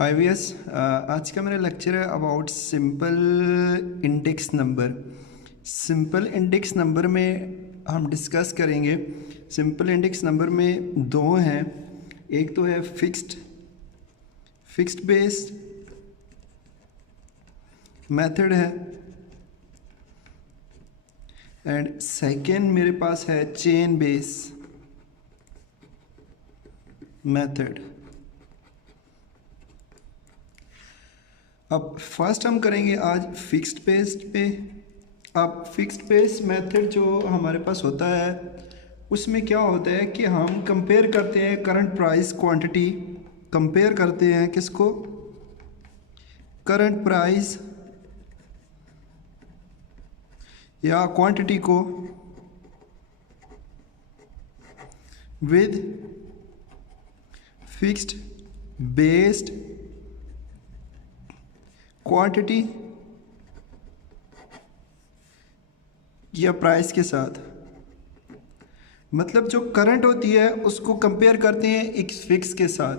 हाय वियस, आज का मेरा लेक्चर है about simple index number. Simple index number में हम डिस्कस करेंगे। सिंपल इंडेक्स नंबर में दो हैं, एक तो है फिक्स्ड बेस्ड मेथड है एंड सेकेंड मेरे पास है चेन बेस मेथड। अब फर्स्ट हम करेंगे आज फिक्स्ड बेस्ड पे। अब फिक्स्ड बेस मेथड जो हमारे पास होता है उसमें क्या होता है कि हम कंपेयर करते हैं करंट प्राइस क्वांटिटी, कंपेयर करते हैं किसको, करंट प्राइस या क्वांटिटी को विद फिक्स्ड बेस्ड क्वांटिटी या प्राइस के साथ। मतलब जो करंट होती है उसको कंपेयर करते हैं एक फिक्स के साथ,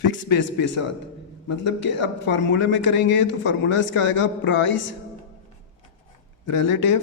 फिक्स बेस पे साथ। मतलब कि अब फार्मूले में करेंगे तो फार्मूला इसका आएगा price relative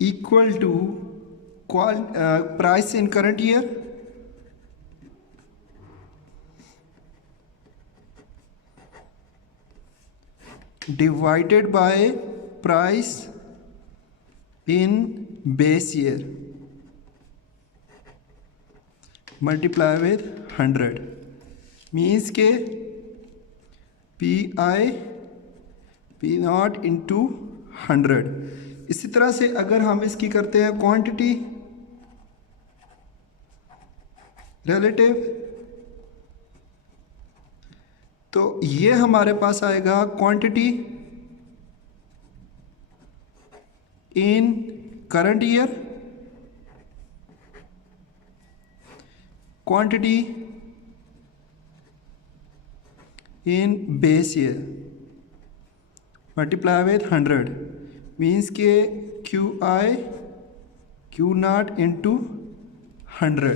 equal to price in current year divided by price in base year multiply with 100 means के P नॉट इंटू 100। इसी तरह से अगर हम इसकी करते हैं क्वांटिटी रिलेटिव, तो ये हमारे पास आएगा quantity in current year, quantity in base year multiply with 100 means के क्यू नॉट इंटू 100।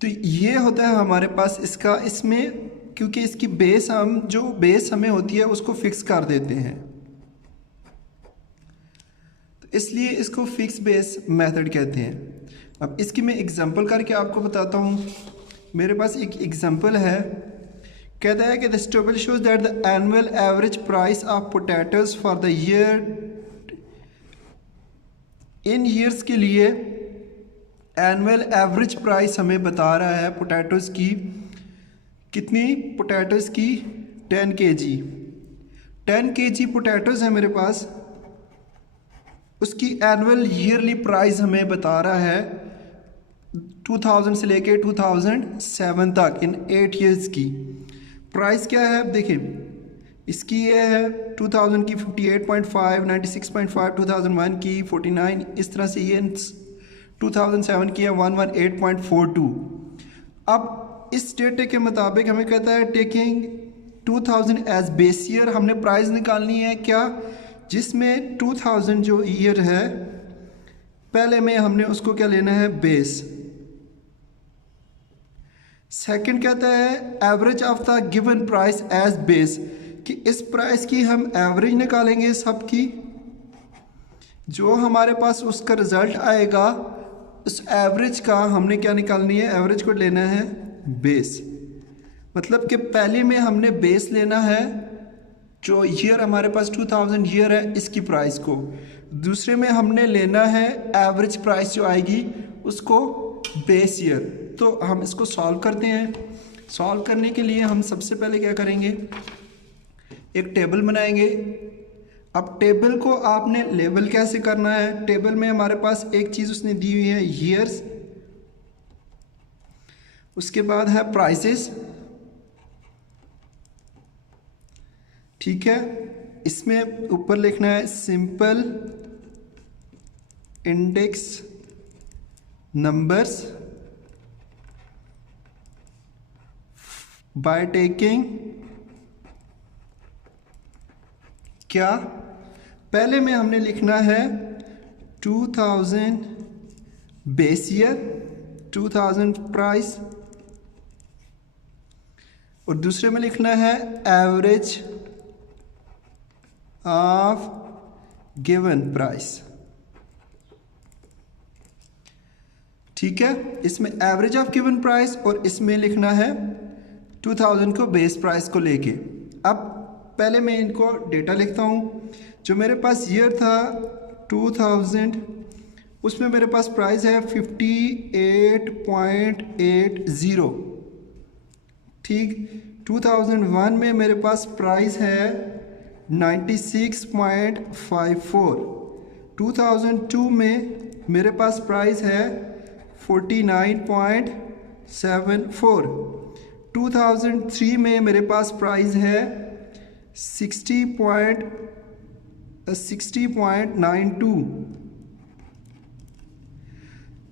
तो ये होता है हमारे पास इसका, इसमें क्योंकि इसकी बेस जो बेस हमें होती है उसको फिक्स कर देते हैं, तो इसलिए इसको फिक्स बेस मेथड कहते हैं। अब इसकी मैं एग्जांपल करके आपको बताता हूँ। मेरे पास एक एग्जांपल है, कहता है कि this table shows that the annual average price of potatoes for the year, in years के लिए एनुअल एवरेज प्राइस हमें बता रहा है पोटैटोज़ की, कितनी पोटैटोज़ की 10 kg पोटैटोज़ है मेरे पास, उसकी एनुअल ईयरली प्राइस हमें बता रहा है 2000 से लेके 2007 तक, इन 8 ईयर्स की प्राइस क्या है। अब देखिए इसकी ये है 2000 की 58.5, 96.5, 2001 की 49, इस तरह से ये 2007 की है 118.42। अब इस डेटे के मुताबिक हमें कहता है टेकिंग 2000 एज बेस ईयर, हमने प्राइस निकालनी है क्या, जिसमें 2000 जो ईयर है पहले में हमने उसको क्या लेना है, बेस। सेकंड कहता है average of the given price as base, कि इस प्राइस की हम एवरेज निकालेंगे सबकी, जो हमारे पास उसका रिजल्ट आएगा उस एवरेज का हमने क्या निकालनी है, एवरेज को लेना है बेस। मतलब कि पहले में हमने बेस लेना है जो ईयर हमारे पास 2000 ईयर है इसकी प्राइस को, दूसरे में हमने लेना है एवरेज प्राइस जो आएगी उसको बेस ईयर। तो हम इसको सॉल्व करते हैं। सॉल्व करने के लिए हम सबसे पहले क्या करेंगे, एक टेबल बनाएंगे। अब टेबल को आपने लेबल कैसे करना है, टेबल में हमारे पास एक चीज़ उसने दी हुई है ईयर्स, उसके बाद है प्राइसेस, ठीक है। इसमें ऊपर लिखना है simple index numbers by taking क्या, पहले में हमने लिखना है 2000 बेस ईयर, 2000 प्राइस, और दूसरे में लिखना है एवरेज ऑफ गिवन प्राइस। ठीक है, इसमें एवरेज ऑफ गिवन प्राइस और इसमें लिखना है 2000 को बेस प्राइस को लेके। अब पहले मैं इनको डेटा लिखता हूँ। जो मेरे पास ईयर था 2000, उसमें मेरे पास प्राइस है 58.80। ठीक, 2001 में मेरे पास प्राइस है 96.54। 2002 में मेरे पास प्राइस है 49.74। 2003 में मेरे पास प्राइस है 60.92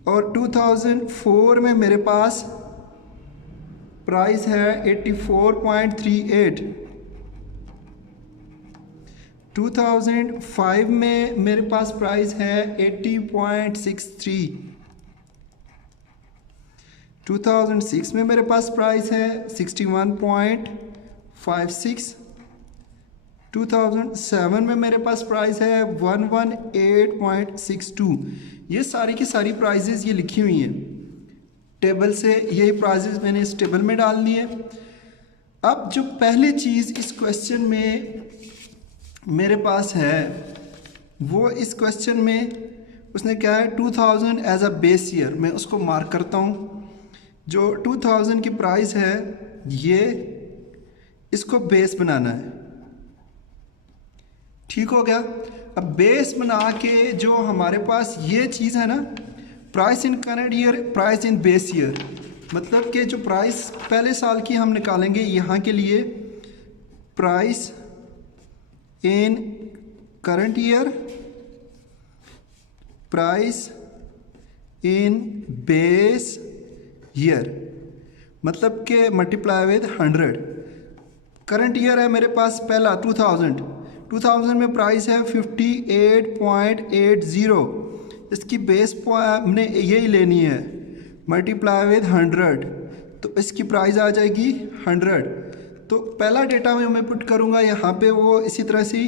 और 2004 में मेरे पास प्राइस है 84.38। 2005 में मेरे पास प्राइस है 80.63। 2006 में मेरे पास प्राइस है 61.56। 2007 में मेरे पास प्राइस है 118.62। ये सारी की सारी प्राइजेस ये लिखी हुई हैं टेबल से, यही प्राइजेस मैंने इस टेबल में डाल दिए। अब जो पहली चीज़ इस क्वेश्चन में मेरे पास है वो इस क्वेश्चन में उसने क्या है 2000 एज अ बेस ईयर, मैं उसको मार्क करता हूँ। जो 2000 की प्राइस है ये इसको बेस बनाना है। ठीक हो गया। अब बेस बना के जो हमारे पास ये चीज़ है ना, price in current year, price in base year, मतलब कि जो प्राइस पहले साल की हम निकालेंगे यहाँ के लिए price in current year, price in base year, मतलब कि मल्टीप्लाई विद 100। करंट ईयर है मेरे पास पहला 2000 में प्राइस है 58.80। इसकी बेस हमने यही लेनी है मल्टीप्लाई विद 100, तो इसकी प्राइस आ जाएगी 100। तो पहला डेटा मैं पुट करूँगा यहाँ पे वो इसी तरह से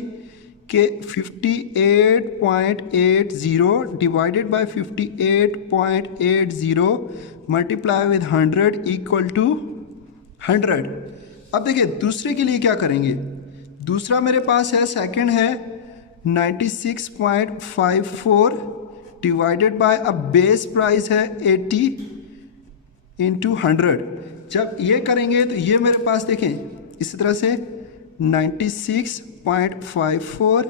कि 58.80 divided by 58.80 multiply with 100 equal to 100। अब देखिए दूसरे के लिए क्या करेंगे। दूसरा मेरे पास है सेकंड है 96.54 डिवाइडेड बाय अब बेस प्राइस है 80 इंटू 100। जब ये करेंगे तो ये मेरे पास देखें इसी तरह से 96.54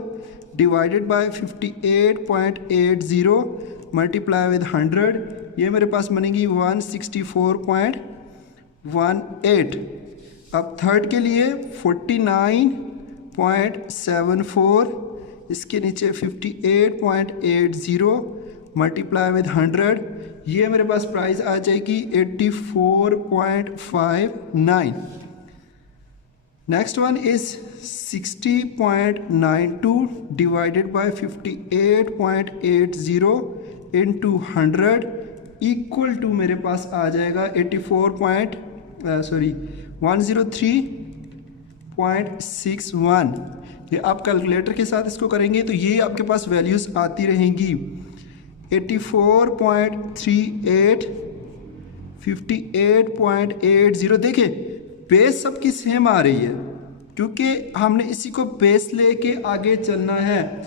डिवाइडेड बाय 58.80 मल्टीप्लाई विद 100, ये मेरे पास बनेगी 164.18। अब थर्ड के लिए 49.74, इसके नीचे 58.80 मल्टीप्लाई विद 100, ये मेरे पास प्राइस आ जाएगी 84.59। Next one is 60.92 divided by 58.80 into 100 equal to मेरे पास आ जाएगा 103.61। ये आप कैलकुलेटर के साथ इसको करेंगे तो ये आपके पास वैल्यूज़ आती रहेंगी 84.38, 58.80। देखिए बेस सबकी सेम आ रही है क्योंकि हमने इसी को बेस लेके आगे चलना है।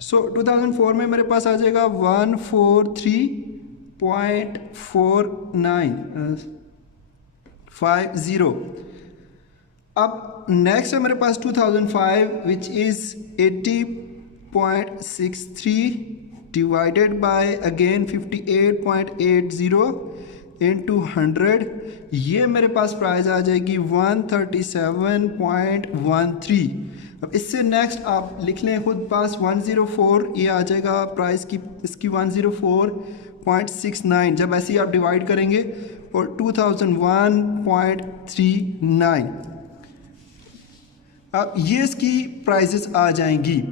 सो 2004 में मेरे पास आ जाएगा 143.4950। अब नेक्स्ट है मेरे पास 2005 which is 80.63 divided by again 58.80 into 100, ये मेरे पास प्राइस आ जाएगी 137.13। अब इससे नेक्स्ट आप लिख लें खुद पास 104, ये आ जाएगा प्राइस की इसकी 104.69 जब ऐसे ही आप डिवाइड करेंगे, और 2001.39। अब ये इसकी प्राइसेस आ जाएंगी।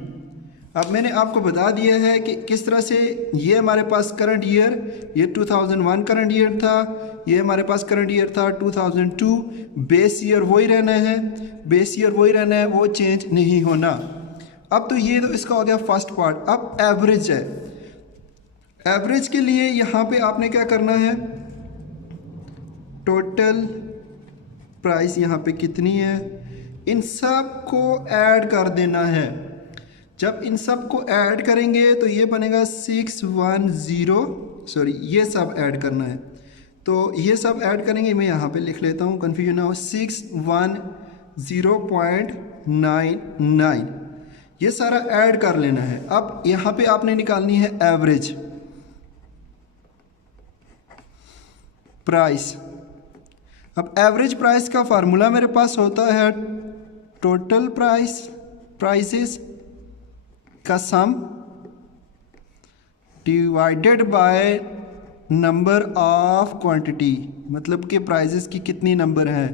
अब मैंने आपको बता दिया है कि किस तरह से ये हमारे पास करंट ईयर, ये 2001 करंट ईयर था, ये हमारे पास करंट ईयर था 2002। बेस ईयर वही रहना है, बेस ईयर वही रहना है, वो चेंज नहीं होना। अब तो ये तो इसका हो गया फर्स्ट पार्ट। अब एवरेज है। एवरेज के लिए यहाँ पे आपने क्या करना है, टोटल प्राइस यहाँ पे कितनी है, इन सब को ऐड कर देना है। जब इन सब को ऐड करेंगे तो ये बनेगा 610, सॉरी ये सब ऐड करना है, तो ये सब ऐड करेंगे। मैं यहाँ पे लिख लेता हूँ, कन्फ्यूजन ना हो। 610.99 ये सारा ऐड कर लेना है। अब यहाँ पे आपने निकालनी है एवरेज प्राइस। अब एवरेज प्राइस का फार्मूला मेरे पास होता है टोटल प्राइसेस का सम divided by number of quantity, मतलब कि प्राइसेस की कितनी नंबर है।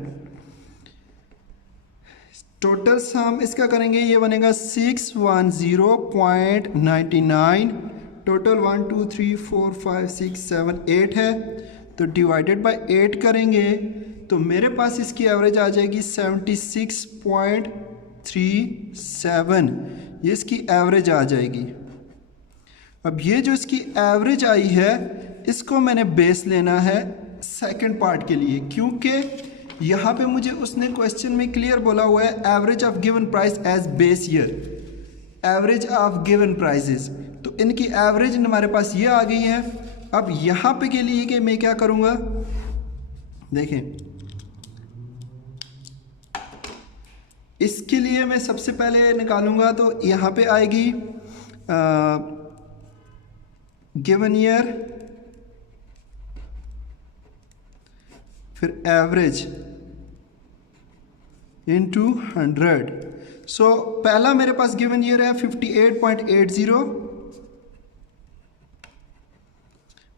टोटल सम इसका करेंगे, ये बनेगा 610.99। टोटल 1 2 3 4 5 6 7 8 है, तो डिवाइडेड बाय 8 करेंगे तो मेरे पास इसकी एवरेज आ जाएगी 76.37। ये इसकी एवरेज आ जाएगी। अब ये जो इसकी एवरेज आई है इसको मैंने बेस लेना है सेकंड पार्ट के लिए, क्योंकि यहाँ पे मुझे उसने क्वेश्चन में क्लियर बोला हुआ है average of given price as base year, average of given prices. तो इनकी एवरेज हमारे पास ये आ गई है। अब यहाँ पे के लिए कि मैं क्या करूँगा, देखें इसके लिए मैं सबसे पहले निकालूंगा तो यहाँ पे आएगी गिवन ईयर, फिर एवरेज इनटू 100। सो पहला मेरे पास गिवन ईयर है 58.80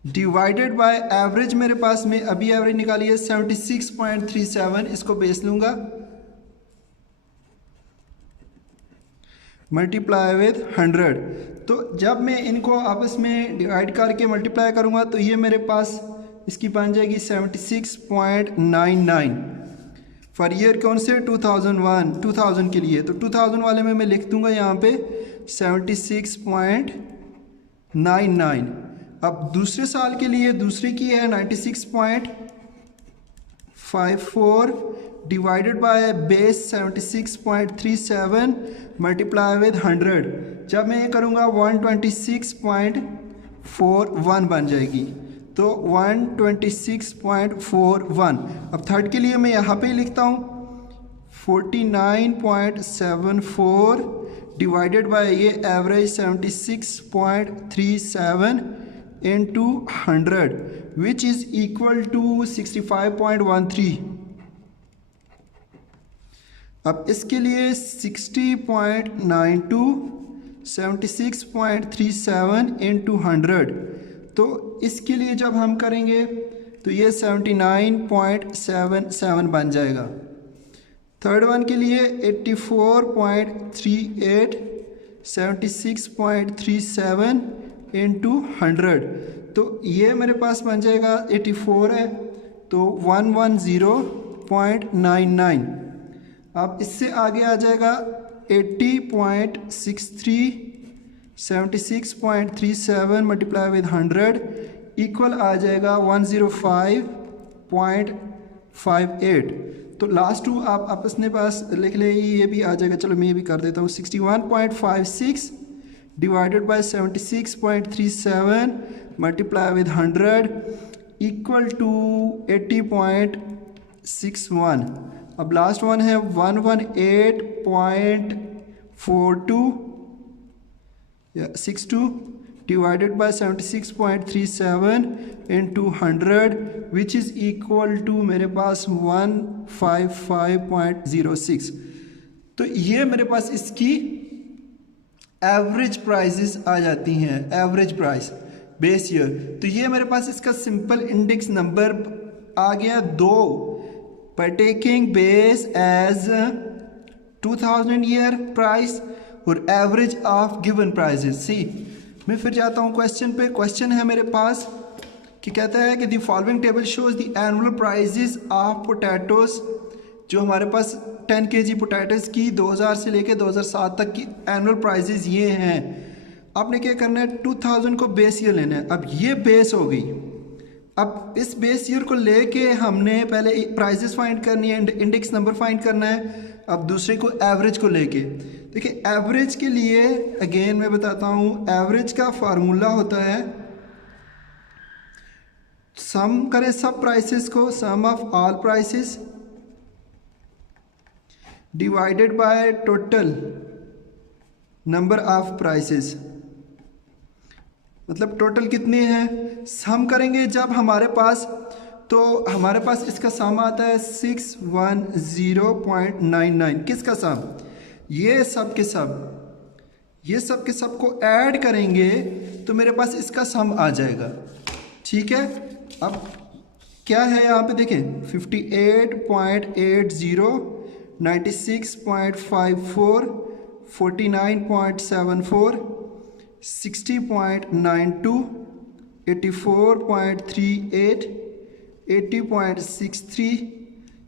डिवाइडेड बाय एवरेज, मेरे पास में अभी एवरेज निकाली है 76.37। इसको बेस लूंगा, मल्टीप्लाई विद 100। तो जब मैं इनको आपस में डिवाइड करके मल्टीप्लाई करूंगा तो ये मेरे पास इसकी बन जाएगी 76.99 फॉर ईयर। कौन से 2000 के लिए, तो 2000 वाले में मैं लिख दूंगा यहाँ पे 76.99। अब दूसरे साल के लिए दूसरे की है 96.54 divided by base 76.37 multiply with 100। जब मैं ये करूँगा 126.41 बन जाएगी, तो 126.41। अब थर्ड के लिए मैं यहाँ पे लिखता हूँ 49.74 डिवाइडेड बाय ये average 76.37 into 100 which is equal to 65.13। अब इसके लिए 60.92 76.37 into 100, तो इसके लिए जब हम करेंगे तो ये 79.77 बन जाएगा। थर्ड वन के लिए 84.38 76.37 into 100, तो ये मेरे पास बन जाएगा 84 है तो 110.99। अब इससे आगे आ जाएगा 80.63 76.37 मल्टीप्लाई विद 100 इक्वल आ जाएगा 105.58। तो लास्ट टू आप अपने पास लिख ले, ये भी आ जाएगा। चलो मैं ये भी कर देता हूँ 61.56 divided by 76.37 multiply with 100 equal to 80.61। अब लास्ट वन है 118.42 या 62 divided by 76.37 into 100 which is equal to मेरे पास 155.06। तो ये मेरे पास इसकी एवरेज प्राइसेस आ जाती हैं, एवरेज प्राइस बेस ईयर। तो ये मेरे पास इसका सिंपल इंडेक्स नंबर आ गया 2 पर taking base as 2000 year price और average of given prices. See मैं फिर जाता हूँ क्वेश्चन पे। क्वेश्चन है मेरे पास कि कहता है कि the following table shows the annual prices of potatoes. जो हमारे पास 10 kg पोटैटोज की 2000 से लेके 2007 तक की एनुअल प्राइजेस ये हैं। आपने क्या करना है, 2000 को बेस ईयर लेना है। अब ये बेस हो गई। अब इस बेस ईयर को लेके हमने पहले प्राइजेस फाइंड करनी है, इंडेक्स नंबर फाइंड करना है। अब दूसरे को एवरेज को लेके देखिए, एवरेज के लिए अगेन मैं बताता हूँ, एवरेज का फार्मूला होता है सम करें सब प्राइसेस को, sum of all prices divided by total number of prices. मतलब टोटल कितने हैं, सम करेंगे जब हमारे पास, तो हमारे पास इसका सम आता है 610.99। किसका सम, ये सब के सब, ये सब के सब को ऐड करेंगे तो मेरे पास इसका सम आ जाएगा। ठीक है, अब क्या है यहाँ पे देखें, 58.80, 96.54, 49.74, 60.92, 84.38, 80.63,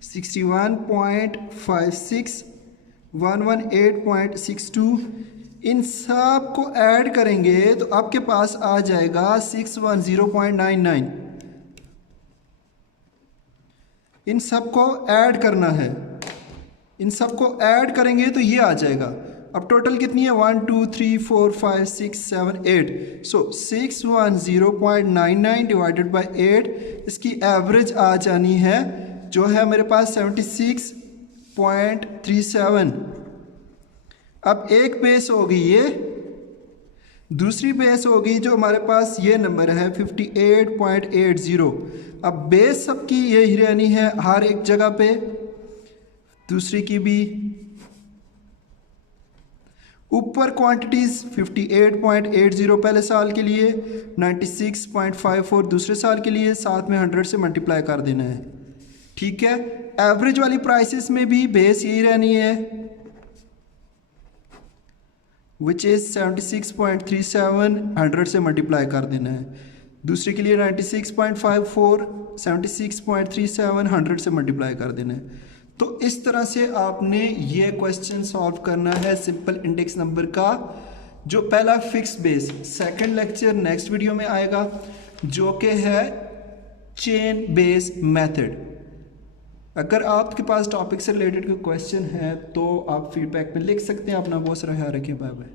61.56, 118.62। इन सब को ऐड करेंगे तो आपके पास आ जाएगा 610.99। इन सब को ऐड करना है, इन सब को ऐड करेंगे तो ये आ जाएगा। अब टोटल कितनी है, 1 2 3 4 5 6 7 8। सो 610.99 डिवाइडेड बाय 8, इसकी एवरेज आ जानी है जो है मेरे पास 76.37। अब एक बेस हो गई ये, दूसरी बेस हो गई जो हमारे पास ये नंबर है 58.80। अब बेस सबकी यही रहनी है हर एक जगह पे, दूसरी की भी। ऊपर क्वांटिटीज़ 58.80 पहले साल के लिए, 96.54 दूसरे साल के लिए, साथ में 100 से मल्टीप्लाई कर देना है। ठीक है, एवरेज वाली प्राइसेस में भी बेस यही रहनी है विच इज़ 76.37, 100 से मल्टीप्लाई कर देना है। दूसरे के लिए 96.54, 76.37, 100 से मल्टीप्लाई कर देना है। तो इस तरह से आपने ये क्वेश्चन सॉल्व करना है सिंपल इंडेक्स नंबर का, जो पहला fix base. Second lecture next video में आएगा जो कि है चेन बेस मेथड। अगर आपके पास टॉपिक से रिलेटेड कोई क्वेश्चन है तो आप फीडबैक में लिख सकते हैं। अपना बहुत सारा ख्याल रखिए, बाय बाय।